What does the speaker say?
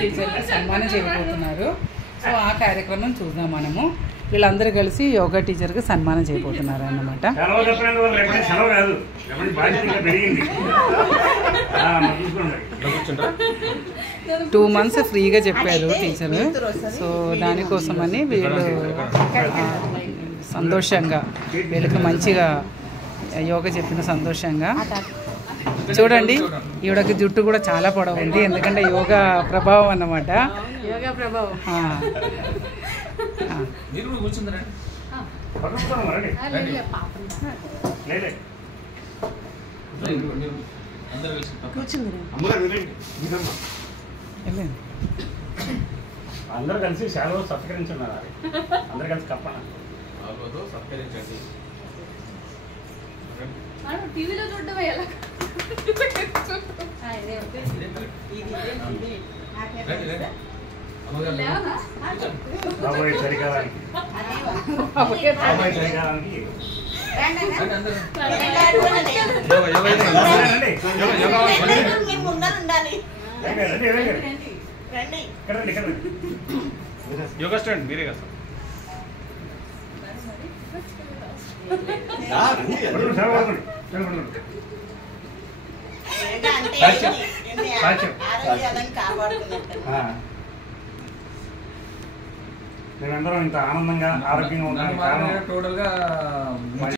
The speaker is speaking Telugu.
టీచర్కి సన్మానం చేయబోతున్నారు. సో ఆ కార్యక్రమం చూద్దాం మనము. వీళ్ళందరూ కలిసి యోగా టీచర్కి సన్మానం చేయబోతున్నారు అన్నమాట. 2 months ఫ్రీగా చెప్పారు టీచర్. సో దానికోసమని వీళ్ళు సంతోషంగా, వీళ్ళకి మంచిగా యోగా చెప్పిన సంతోషంగా. చూడండి, ఈవిడకి జుట్టు కూడా చాలా పొడవు ఉంది, ఎందుకంటే యోగా ప్రభావం అన్నమాట. యోగా ప్రభావం. అందరూ కలిసి శాలువా సత్కరించున్నారు. అందరూ కలిసి కప్పన సత్కరించండి. టీవీలో చూడటమే ఎలా బాబాయ్ సరికాలానికి యోగా స్టాండ్ మీరే కదా మేమందరం ఇంత ఆనందంగా ఆరోగ్యంగా ఉన్నాం. టోటల్గా